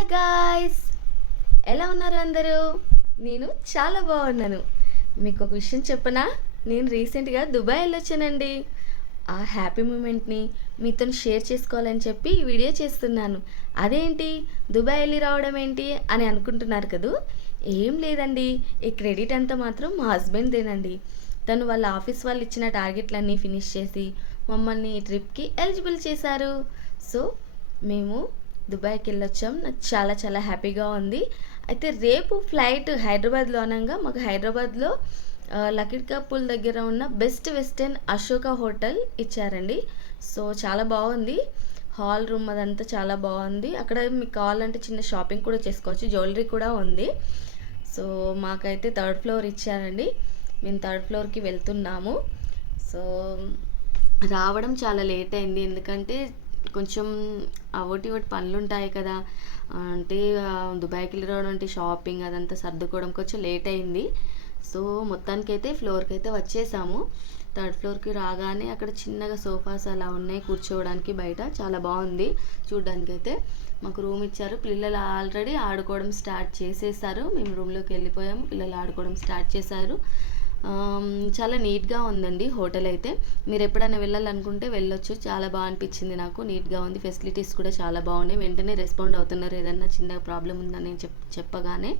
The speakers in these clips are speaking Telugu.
హాయ్ గాయ్స్, ఎలా ఉన్నారు అందరూ? నేను చాలా బాగున్నాను. మీకు ఒక విషయం చెప్పనా? నేను రీసెంట్గా దుబాయ్ వెళ్ళొచ్చానండి. ఆ హ్యాపీ మూమెంట్ని మీతో షేర్ చేసుకోవాలని చెప్పి ఈ వీడియో చేస్తున్నాను. అదేంటి, దుబాయ్ వెళ్ళి రావడం ఏంటి అని అనుకుంటున్నారు కదూ? ఏం లేదండి, ఈ క్రెడిట్ అంతా మాత్రం మా హస్బెండ్దేనండి. తను వాళ్ళ ఆఫీస్ వాళ్ళు ఇచ్చిన టార్గెట్లన్నీ ఫినిష్ చేసి మమ్మల్ని ఈ ట్రిప్కి ఎలిజిబుల్ చేశారు. సో మేము దుబాయ్కి వెళ్ళొచ్చాం. నాకు చాలా చాలా హ్యాపీగా ఉంది. అయితే రేపు ఫ్లైట్ హైదరాబాద్లో అనగా మాకు హైదరాబాద్లో లకిడికా పూల్ దగ్గర ఉన్న బెస్ట్ వెస్టర్న్ అశోక హోటల్ ఇచ్చారండి. సో చాలా బాగుంది. హాల్ రూమ్ అదంతా చాలా బాగుంది. అక్కడ మీకు కావాలంటే చిన్న షాపింగ్ కూడా చేసుకోవచ్చు, జ్యువెలరీ కూడా ఉంది. సో మాకైతే థర్డ్ ఫ్లోర్ ఇచ్చారండి. మేము థర్డ్ ఫ్లోర్కి వెళ్తున్నాము. సో రావడం చాలా లేట్ అయింది, ఎందుకంటే కొంచెం ఒకటి పనులు ఉంటాయి కదా. అంటే దుబాయ్కి వెళ్ళి రావడం అంటే షాపింగ్ అదంతా సర్దుకోవడం కొంచెం లేట్ అయింది. సో మొత్తానికైతే ఫ్లోర్కి అయితే వచ్చేసాము. థర్డ్ ఫ్లోర్కి రాగానే అక్కడ చిన్నగా సోఫాస్ అలా ఉన్నాయి కూర్చోవడానికి, బయట చాలా బాగుంది చూడడానికి. అయితే మాకు రూమ్ ఇచ్చారు. పిల్లలు ఆల్రెడీ ఆడుకోవడం స్టార్ట్ చేసేసారు. మేము రూమ్లోకి వెళ్ళిపోయాము, పిల్లలు ఆడుకోవడం స్టార్ట్ చేశారు. చాలా నీట్గా ఉందండి హోటల్ అయితే. మీరు ఎప్పుడైనా వెళ్ళాలనుకుంటే వెళ్ళొచ్చు. చాలా బాగా అనిపించింది నాకు, నీట్గా ఉంది. ఫెసిలిటీస్ కూడా చాలా బాగున్నాయి. వెంటనే రెస్పాండ్ అవుతున్నారు ఏదన్నా చిన్న ప్రాబ్లం ఉందని నేను చెప్పగానే.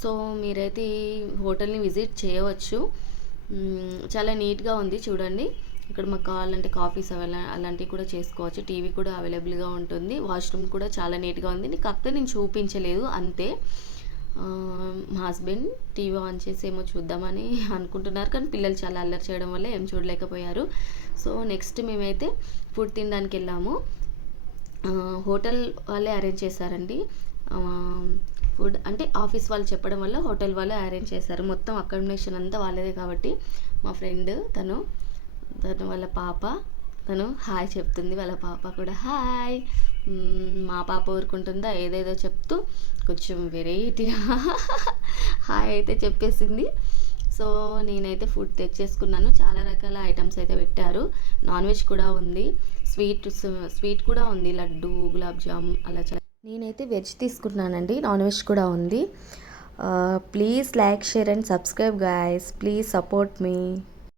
సో మీరైతే ఈ హోటల్ని విజిట్ చేయవచ్చు. చాలా నీట్గా ఉంది చూడండి. ఇక్కడ మాకు కావాలంటే కాఫీస్ అలాంటివి కూడా చేసుకోవచ్చు. టీవీ కూడా అవైలబుల్గా ఉంటుంది. వాష్రూమ్ కూడా చాలా నీట్గా ఉంది. కాకపోతే నేను చూపించలేదు అంతే. మా హస్బెండ్ టీవీ ఆన్ చేసి ఏమో చూద్దామని అనుకుంటున్నారు, కానీ పిల్లలు చాలా అల్లరి చేయడం వల్ల ఏం చూడలేకపోయారు. సో నెక్స్ట్ మేమైతే ఫుడ్ తినడానికి వెళ్ళాము. హోటల్ వాళ్ళే అరేంజ్ చేశారండి ఫుడ్. అంటే ఆఫీస్ వాళ్ళు చెప్పడం వల్ల హోటల్ వాళ్ళే అరేంజ్ చేశారు. మొత్తం అకామిడేషన్ అంతా వాళ్ళదే కాబట్టి మా ఫ్రెండ్ తను వాళ్ళ పాప తను హాయ్ చెప్తుంది, వాళ్ళ పాప కూడా హాయ్. మా పాప ఊరుకుంటుందా ఏదేదో చెప్తూ కొంచెం వెరైటీగా హాయ్ అయితే చెప్పేసింది. సో నేనైతే ఫుడ్ తెచ్చేసుకున్నాను. చాలా రకాల ఐటమ్స్ అయితే పెట్టారు. నాన్ వెజ్ కూడా ఉంది, స్వీట్ కూడా ఉంది, లడ్డు, గులాబ్ జామ్ అలా. నేనైతే వెజ్ తీసుకున్నానండి, నాన్ వెజ్ కూడా ఉంది. Please like, share and subscribe guys. Please support me.